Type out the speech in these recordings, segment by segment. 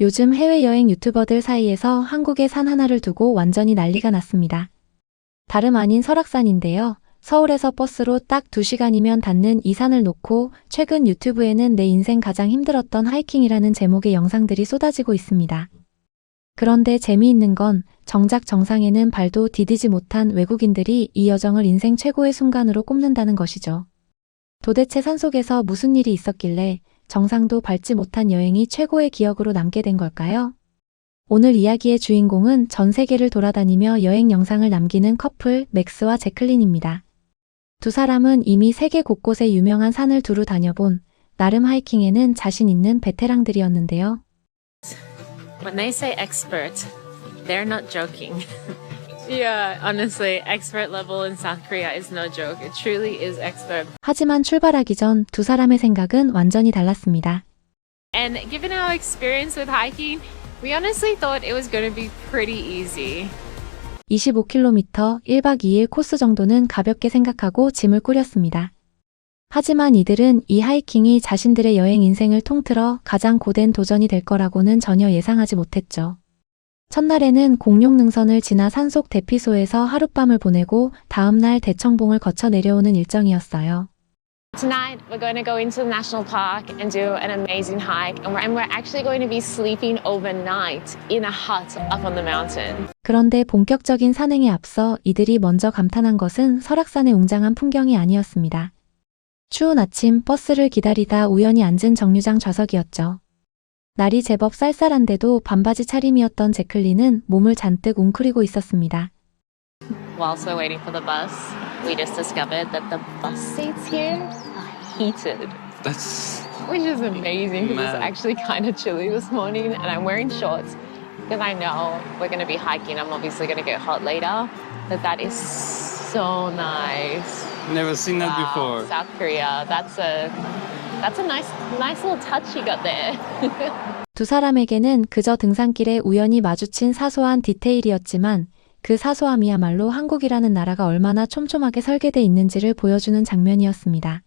요즘 해외여행 유튜버들 사이에서 한국의 산 하나를 두고 완전히 난리가 났습니다. 다름 아닌 설악산인데요. 서울에서 버스로 딱 2시간이면 닿는 이 산을 놓고 최근 유튜브에는 내 인생 가장 힘들었던 하이킹이라는 제목의 영상들이 쏟아지고 있습니다. 그런데 재미있는 건 정작 정상에는 발도 디디지 못한 외국인들이 이 여정을 인생 최고의 순간으로 꼽는다는 것이죠. 도대체 산속에서 무슨 일이 있었길래 정상도 밟지 못한 여행이 최고의 기억으로 남게 된 걸까요? 오늘 이야기의 주인공은 전 세계를 돌아다니며 여행 영상을 남기는 커플 맥스와 제클린입니다. 두 사람은 이미 세계 곳곳의 유명한 산을 두루 다녀본 나름 하이킹에는 자신 있는 베테랑들이었는데요. When they say expert, they're not joking. Yeah, honestly, expert level in South Korea is no joke. It truly is expert. 하지만 출발하기 전 두 사람의 생각은 완전히 달랐습니다. And given our experience with hiking, we honestly thought it was going to be pretty easy. 25km 1박 2일 코스 정도는 가볍게 생각하고 짐을 꾸렸습니다. 하지만 이들은 이 하이킹이 자신들의 여행 인생을 통틀어 가장 고된 도전이 될 거라고는 전혀 예상하지 못했죠. 첫날에는 공룡능선을 지나 산속 대피소에서 하룻밤을 보내고 다음날 대청봉을 거쳐 내려오는 일정이었어요. Tonight, we're going to go into the national park and do an amazing hike. And we're actually going to be sleeping overnight in a hut up on the mountain. 그런데 본격적인 산행에 앞서 이들이 먼저 감탄한 것은 설악산의 웅장한 풍경이 아니었습니다. 추운 아침 버스를 기다리다 우연히 앉은 정류장 좌석이었죠. 날이 제법 쌀쌀한데도 반바지 차림이었던 제클린은 몸을 잔뜩 웅크리고 있었습니다. Whilst we're waiting for the bus, we just discovered that the bus seats here are heated. Which is amazing because it's actually kind of chilly this morning and I'm wearing shorts because I know we're going to be hiking. I'm obviously going to get hot later. But that is so nice. Never seen that before. South Korea. That's a nice little touch you got there. 두 사람에게는 그저 등산길에 우연히 마주친 사소한 디테일이었지만 그 사소함이야말로 한국이라는 나라가 얼마나 촘촘하게 설계돼 있는지를 보여주는 장면이었습니다.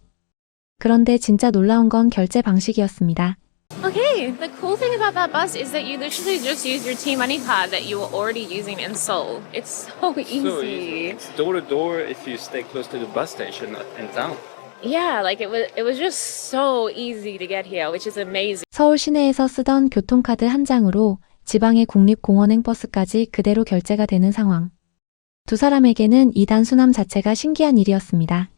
그런데 진짜 놀라운 건 결제 방식이었습니다. Okay, the cool thing about that bus is that you literally just use your T-Money card that you were already using in Seoul. It's so easy. So easy. It's door to door if you stay close to the bus station in town. Yeah, like it was just so easy to get here, which is amazing. 서울 시내에서 쓰던 교통카드 한 장으로 지방의 국립공원행 버스까지 그대로 결제가 되는 상황. 두 사람에게는 이 단순함 자체가 신기한 일이었습니다.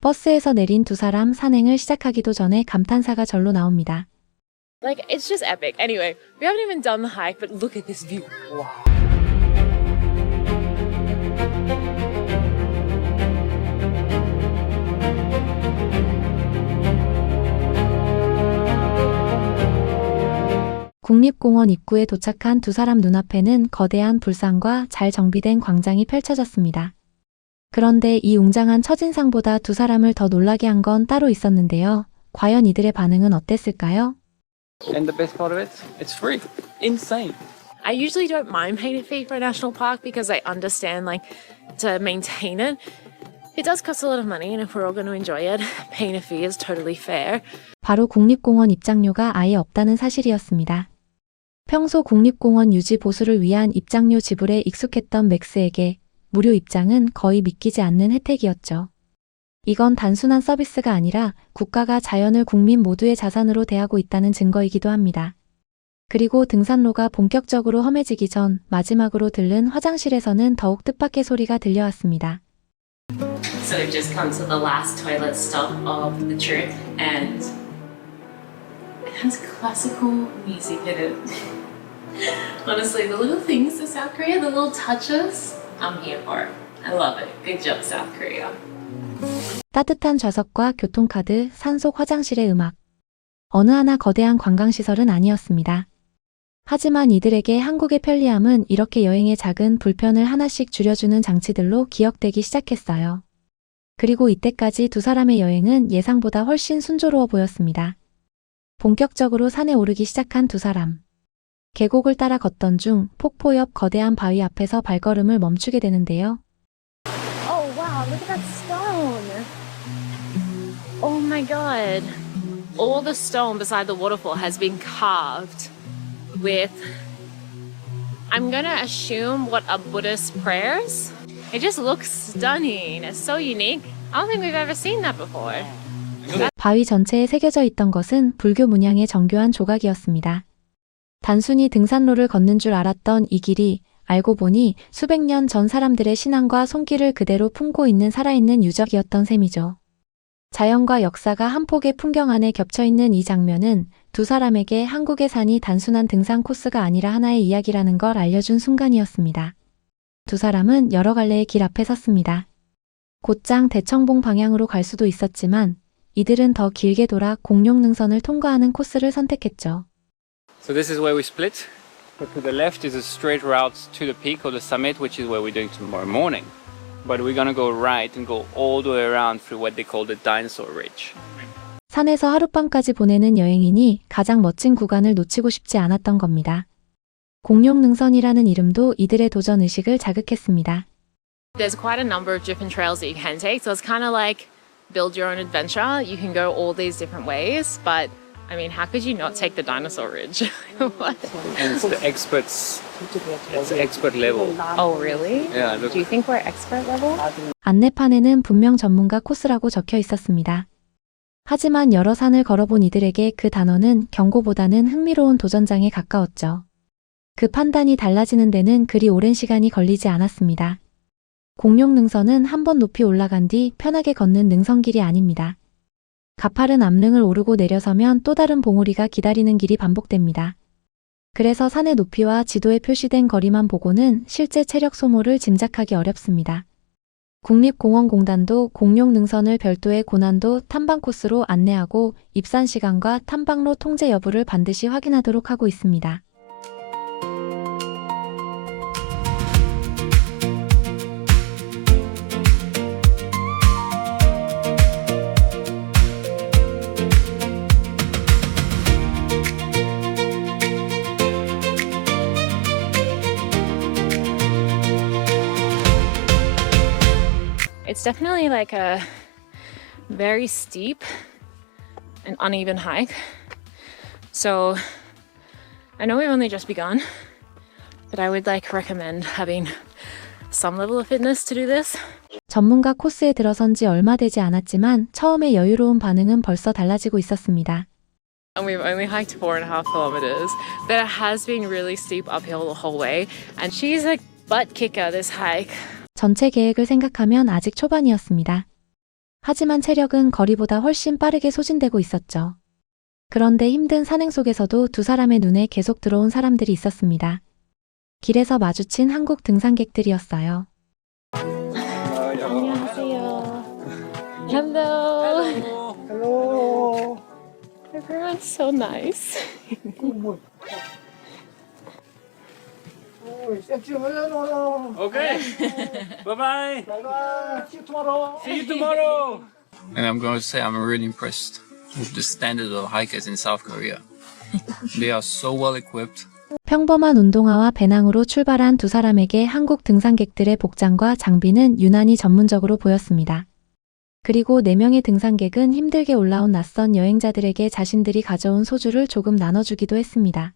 버스에서 내린 두 사람 산행을 시작하기도 전에 감탄사가 절로 나옵니다. Like it's just epic. Anyway, we haven't even done the hike, but look at this view. Wow. 국립공원 입구에 도착한 두 사람 눈앞에는 거대한 불상과 잘 정비된 광장이 펼쳐졌습니다. 그런데 이 웅장한 첫인상보다 두 사람을 더 놀라게 한 건 따로 있었는데요. 과연 이들의 반응은 어땠을까요? And the best part of it, it's free. Insane. I usually don't mind paying a fee for a national park because I understand like to maintain it. It does cost a lot of money and if we're all going to enjoy it, paying a fee is totally fair. 바로 국립공원 입장료가 아예 없다는 사실이었습니다. 평소 국립공원 유지 보수를 위한 입장료 지불에 익숙했던 맥스에게 무료 입장은 거의 믿기지 않는 혜택이었죠. 이건 단순한 서비스가 아니라 국가가 자연을 국민 모두의 자산으로 대하고 있다는 증거이기도 합니다. 그리고 등산로가 본격적으로 험해지기 전 마지막으로 들른 화장실에서는 더욱 뜻밖의 소리가 들려왔습니다. So we've just come to the last toilet stop of the trip and it has classical music in it. Honestly, the little things in South Korea, the little touches, I'm here for it. I love it. Good job, South Korea. 따뜻한 좌석과 교통카드, 산속 화장실의 음악. 어느 하나 거대한 관광시설은 아니었습니다. 하지만 이들에게 한국의 편리함은 이렇게 여행의 작은 불편을 하나씩 줄여주는 장치들로 기억되기 시작했어요. 그리고 이때까지 두 사람의 여행은 예상보다 훨씬 순조로워 보였습니다. 본격적으로 산에 오르기 시작한 두 사람. 계곡을 따라 걷던 중 폭포 옆 거대한 바위 앞에서 발걸음을 멈추게 되는데요. Oh wow, look at that stone. Oh my god. All the stone beside the waterfall has been carved with, I'm gonna assume what are Buddhist prayers. It just looks stunning. It's so unique. I don't think we've ever seen that before. 바위 전체에 새겨져 있던 것은 불교 문양의 정교한 조각이었습니다. 단순히 등산로를 걷는 줄 알았던 이 길이 알고 보니 수백 년 전 사람들의 신앙과 손길을 그대로 품고 있는 살아있는 유적이었던 셈이죠. 자연과 역사가 한 폭의 풍경 안에 겹쳐있는 이 장면은 두 사람에게 한국의 산이 단순한 등산 코스가 아니라 하나의 이야기라는 걸 알려준 순간이었습니다. 두 사람은 여러 갈래의 길 앞에 섰습니다. 곧장 대청봉 방향으로 갈 수도 있었지만 이들은 더 길게 돌아 공룡능선을 통과하는 코스를 선택했죠. So this is where we split. But to the left is a straight route to the peak or the summit, which is where we're doing tomorrow morning. But we're gonna go right and go all the way around through what they call the Dinosaur Ridge. 산에서 하룻밤까지 보내는 여행이니 가장 멋진 구간을 놓치고 싶지 않았던 겁니다. 공룡능선이라는 이름도 이들의 도전 의식을 자극했습니다. There's quite a number of different trails that you can take, so it's kind of like build your own adventure. You can go all these different ways, but I mean, how could you not take the Dinosaur Ridge? What? And it's the expert level. Oh, really? Yeah, look. Do you think we're expert level? 안내판에는 분명 전문가 코스라고 적혀 있었습니다. 하지만 여러 산을 걸어본 이들에게 그 단어는 경고보다는 흥미로운 도전장에 가까웠죠. 그 판단이 달라지는 데는 그리 오랜 시간이 걸리지 않았습니다. 공룡능선은 한 번 높이 올라간 뒤 편하게 걷는 능선길이 아닙니다. 가파른 암릉을 오르고 내려서면 또 다른 봉우리가 기다리는 길이 반복됩니다. 그래서 산의 높이와 지도에 표시된 거리만 보고는 실제 체력 소모를 짐작하기 어렵습니다. 국립공원공단도 공룡능선을 별도의 고난도 탐방 코스로 안내하고 입산 시간과 탐방로 통제 여부를 반드시 확인하도록 하고 있습니다. It's definitely like a very steep and uneven hike. So I know we've only just begun, but I would recommend having some level of fitness to do this. 전문가 코스에 들어선 지 얼마 되지 않았지만 처음의 여유로운 반응은 벌써 달라지고 있었습니다. And we've only hiked 4.5 kilometers, but it has been really steep uphill the whole way. And she's a butt kicker this hike. 전체 계획을 생각하면 아직 초반이었습니다. 하지만 체력은 거리보다 훨씬 빠르게 소진되고 있었죠. 그런데 힘든 산행 속에서도 두 사람의 눈에 계속 들어온 사람들이 있었습니다. 길에서 마주친 한국 등산객들이었어요. 안녕하세요. Hello. Hello. Everyone's so nice. Okay. Bye-bye. Bye-bye. See you tomorrow. See you tomorrow. And I'm going to say I'm really impressed with the standard of hikers in South Korea. They are so well equipped. 평범한 운동화와 배낭으로 출발한 두 사람에게 한국 등산객들의 복장과 장비는 유난히 전문적으로 보였습니다. 그리고 4명의 등산객은 힘들게 올라온 낯선 여행자들에게 자신들이 가져온 소주를 조금 나눠주기도 했습니다.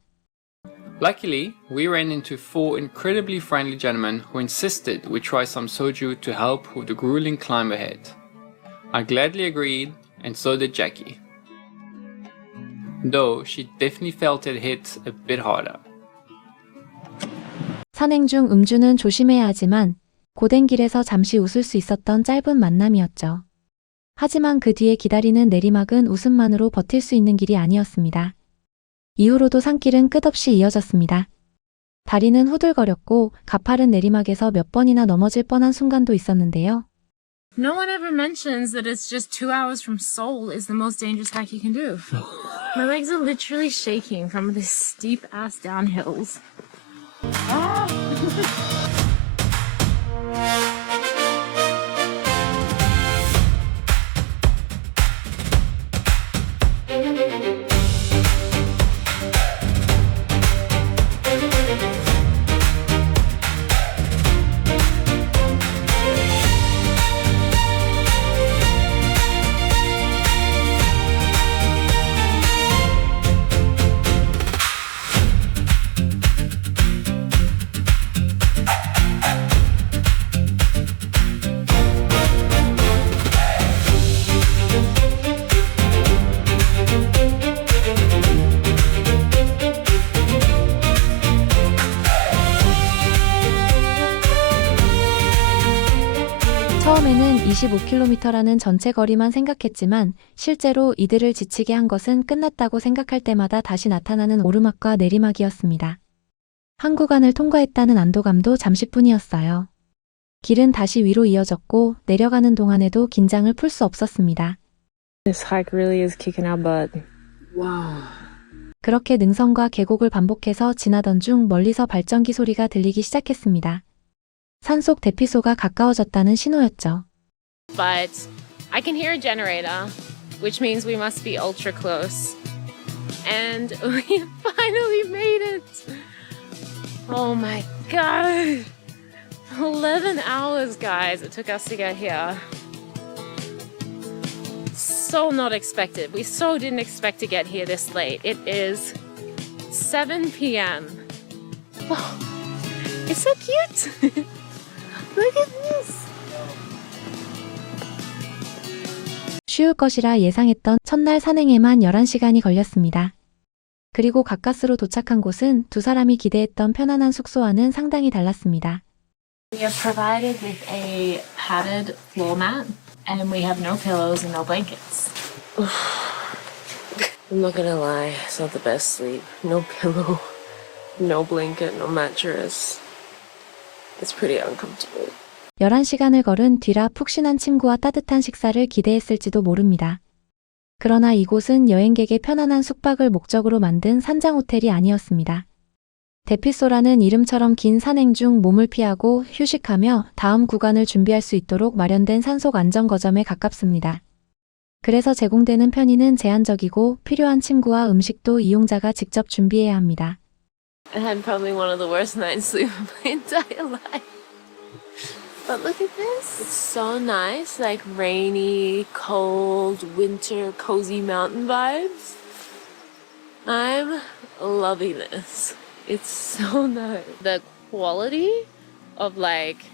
Luckily, we ran into 4 incredibly friendly gentlemen who insisted we try some soju to help with the grueling climb ahead. I gladly agreed, and so did Jackie. Though she definitely felt it hit a bit harder. 산행 중 음주는 조심해야 하지만 고된 길에서 잠시 웃을 수 있었던 짧은 만남이었죠. 하지만 그 뒤에 기다리는 내리막은 웃음만으로 버틸 수 있는 길이 아니었습니다. 이후로도 산길은 끝없이 이어졌습니다. 다리는 후들거렸고 가파른 내리막에서 몇 번이나 넘어질 뻔한 순간도 있었는데요. No one ever mentions that it's just 2 hours from Seoul is the most dangerous hike you can do. My legs are literally shaking from these steep ass downhills. 처음에는 25km라는 전체 거리만 생각했지만 실제로 이들을 지치게 한 것은 끝났다고 생각할 때마다 다시 나타나는 오르막과 내리막이었습니다. 한 구간을 통과했다는 안도감도 잠시뿐이었어요. 길은 다시 위로 이어졌고 내려가는 동안에도 긴장을 풀 수 없었습니다. This hike really is kicking our butt. Wow. 그렇게 능선과 계곡을 반복해서 지나던 중 멀리서 발전기 소리가 들리기 시작했습니다. 산속 대피소가 가까워졌다는 신호였죠. But I can hear a generator, which means we must be ultra close. And we finally made it! Oh my god! 11 hours, guys, it took us to get here. So not expected. We so didn't expect to get here this late. It is 7 p.m. Oh, it's so cute! Look at this! 쉬울 것이라 예상했던 첫날 산행에만 11시간이 걸렸습니다. 그리고 가까스로 도착한 곳은 두 사람이 기대했던 편안한 숙소와는 상당히 달랐습니다. We are provided with a padded floor mat, and we have no pillows and no blankets. I'm not gonna lie, it's not the best sleep. No pillow, no blanket, no mattress. It's pretty uncomfortable. 11시간을 걸은 뒤라 푹신한 침구와 따뜻한 식사를 기대했을지도 모릅니다. 그러나 이곳은 여행객의 편안한 숙박을 목적으로 만든 산장 호텔이 아니었습니다. 대피소라는 이름처럼 긴 산행 중 몸을 피하고 휴식하며 다음 구간을 준비할 수 있도록 마련된 산속 안전거점에 가깝습니다. 그래서 제공되는 편의는 제한적이고 필요한 침구와 음식도 이용자가 직접 준비해야 합니다. I had probably one of the worst nights sleep of my entire life. But look at this. It's so nice, like rainy, cold, winter, cozy mountain vibes. I'm loving this. It's so nice. The quality of like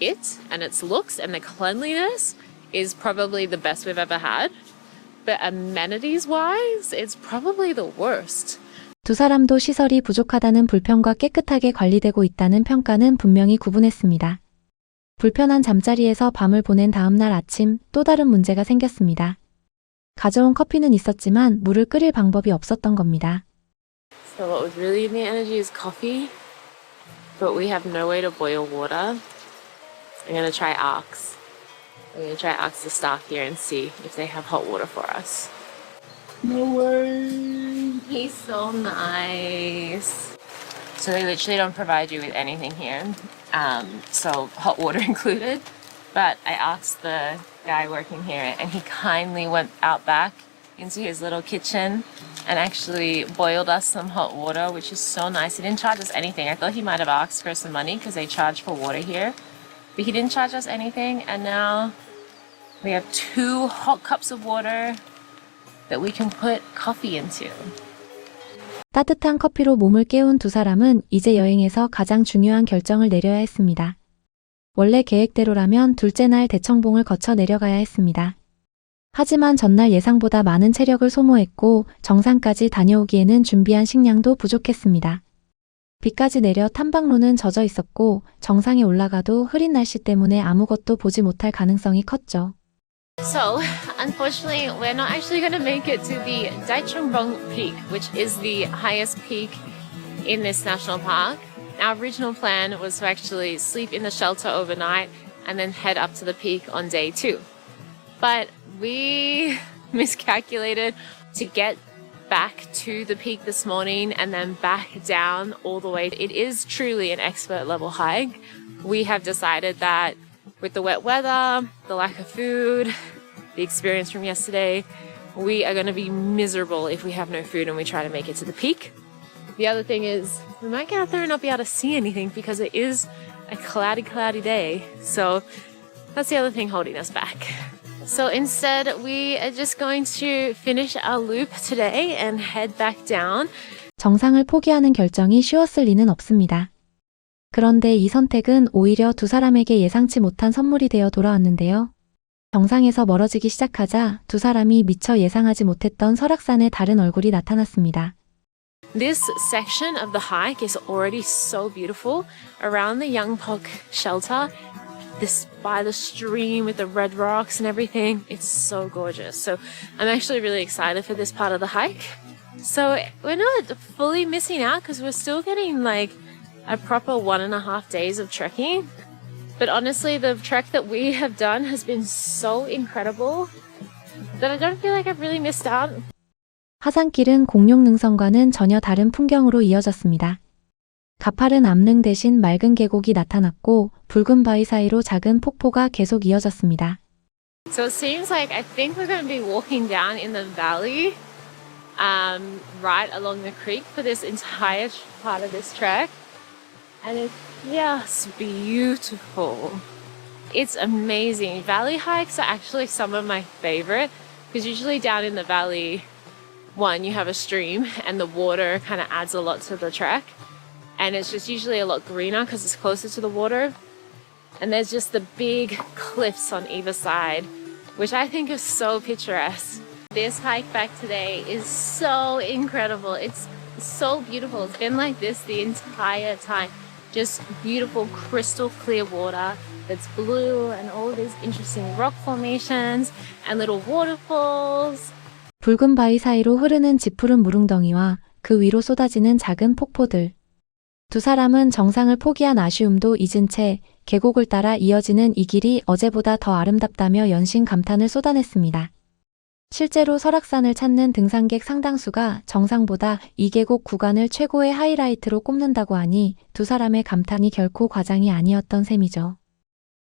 it and its looks and the cleanliness is probably the best we've ever had. But amenities wise, it's probably the worst. 두 사람도 시설이 부족하다는 불평과 깨끗하게 관리되고 있다는 평가는 분명히 구분했습니다. 불편한 잠자리에서 밤을 보낸 다음 날 아침 또 다른 문제가 생겼습니다. 가져온 커피는 있었지만 물을 끓일 방법이 없었던 겁니다. So what would really give me energy is coffee, but we have no way to boil water. I'm gonna try Arcs. I'm gonna try Arcs the staff here and see if they have hot water for us. No way. He's so nice. So they literally don't provide you with anything here. So hot water included. But I asked the guy working here and he kindly went out back into his little kitchen and actually boiled us some hot water, which is so nice. He didn't charge us anything. I thought he might have asked for some money because they charge for water here. But he didn't charge us anything, and now we have 2 hot cups of water that we can put coffee into. 따뜻한 커피로 몸을 깨운 두 사람은 이제 여행에서 가장 중요한 결정을 내려야 했습니다. 원래 계획대로라면 둘째 날 대청봉을 거쳐 내려가야 했습니다. 하지만 전날 예상보다 많은 체력을 소모했고 정상까지 다녀오기에는 준비한 식량도 부족했습니다. 비까지 내려 탐방로는 젖어 있었고 정상에 올라가도 흐린 날씨 때문에 아무것도 보지 못할 가능성이 컸죠. So, unfortunately, we're not actually going to make it to the Daichongbong Peak, which is the highest peak in this national park. Our original plan was to actually sleep in the shelter overnight and then head up to the peak on day 2. But we miscalculated to get back to the peak this morning and then back down all the way. It is truly an expert level hike. We have decided that with the wet weather, the lack of food, the experience from yesterday, we are going to be miserable if we have no food and we try to make it to the peak. The other thing is we might get out there and not be able to see anything because it is a cloudy day. So that's the other thing holding us back. So instead, we are just going to finish our loop today and head back down. 정상을 포기하는 결정이 쉬웠을 리는 없습니다. 그런데 이 선택은 오히려 두 사람에게 예상치 못한 선물이 되어 돌아왔는데요. 정상에서 멀어지기 시작하자 두 사람이 미처 예상하지 못했던 설악산의 다른 얼굴이 나타났습니다. This section of the hike is already so beautiful. Around the Youngpok shelter, this by the stream with the red rocks and everything. It's so gorgeous. So I'm actually really excited for this part of the hike. So we're not fully missing out because we're still getting like a proper 1.5 days of trekking. But honestly, the trek that we have done has been so incredible that I don't feel like I've really missed out. 하산길은 공룡 능선과는 전혀 다른 풍경으로 이어졌습니다. 가파른 암릉 대신 맑은 계곡이 나타났고 붉은 바위 사이로 작은 폭포가 계속 이어졌습니다. So it seems like I think we're going to be walking down in the valley, right along the creek for this entire part of this trek. And it's just beautiful. It's amazing. Valley hikes are actually some of my favorite because usually down in the valley, one, you have a stream and the water kind of adds a lot to the trek. And it's just usually a lot greener because it's closer to the water. And there's just the big cliffs on either side, which I think is so picturesque. This hike back today is so incredible. It's so beautiful. It's been like this the entire time. Just beautiful crystal clear water that's blue and all these interesting rock formations and little waterfalls. 붉은 바위 사이로 흐르는 짙푸른 물웅덩이와 그 위로 쏟아지는 작은 폭포들. 두 사람은 정상을 포기한 아쉬움도 잊은 채 계곡을 따라 이어지는 이 길이 어제보다 더 아름답다며 연신 감탄을 쏟아냈습니다. 실제로 설악산을 찾는 등산객 상당수가 정상보다 이 계곡 구간을 최고의 하이라이트로 꼽는다고 하니 두 사람의 감탄이 결코 과장이 아니었던 셈이죠.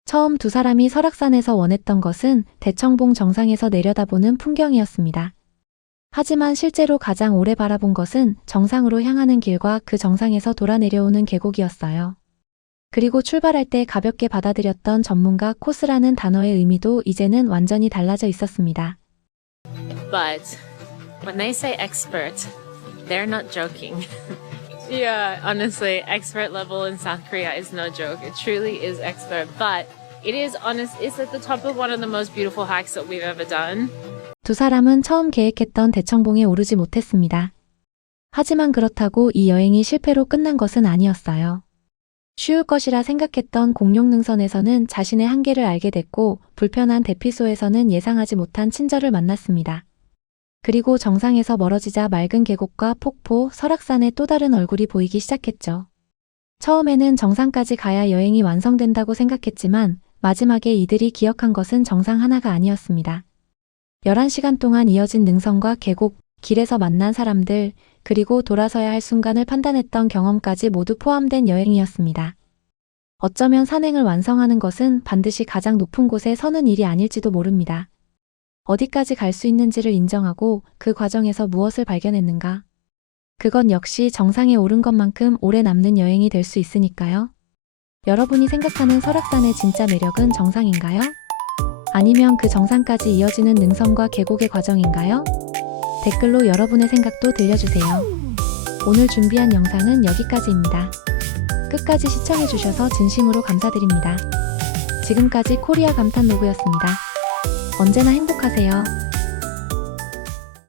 처음 두 사람이 설악산에서 원했던 것은 대청봉 정상에서 내려다보는 풍경이었습니다. 하지만 실제로 가장 오래 바라본 것은 정상으로 향하는 길과 그 정상에서 돌아 내려오는 계곡이었어요. 그리고 출발할 때 가볍게 받아들였던 전문가 코스라는 단어의 의미도 이제는 완전히 달라져 있었습니다. But when they say expert, they're not joking. Yeah, honestly, expert level in South Korea is no joke. It truly is expert. But it is honest, it's at the top of one of the most beautiful hikes that we've ever done. 두 사람은 처음 계획했던 대청봉에 오르지 못했습니다. 하지만 그렇다고 이 여행이 실패로 끝난 것은 아니었어요. 쉬울 것이라 생각했던 공룡 능선에서는 자신의 한계를 알게 됐고 불편한 대피소에서는 예상하지 못한 친절을 만났습니다. 그리고 정상에서 멀어지자 맑은 계곡과 폭포, 설악산의 또 다른 얼굴이 보이기 시작했죠. 처음에는 정상까지 가야 여행이 완성된다고 생각했지만 마지막에 이들이 기억한 것은 정상 하나가 아니었습니다. 11시간 동안 이어진 능선과 계곡, 길에서 만난 사람들, 그리고 돌아서야 할 순간을 판단했던 경험까지 모두 포함된 여행이었습니다. 어쩌면 산행을 완성하는 것은 반드시 가장 높은 곳에 서는 일이 아닐지도 모릅니다. 어디까지 갈 수 있는지를 인정하고 그 과정에서 무엇을 발견했는가? 그건 역시 정상에 오른 것만큼 오래 남는 여행이 될 수 있으니까요. 여러분이 생각하는 설악산의 진짜 매력은 정상인가요? 아니면 그 정상까지 이어지는 능선과 계곡의 과정인가요? 댓글로 여러분의 생각도 들려주세요. 오늘 준비한 영상은 여기까지입니다. 끝까지 시청해주셔서 진심으로 감사드립니다. 지금까지 코리아 감탄 로그였습니다. 언제나 행복하세요.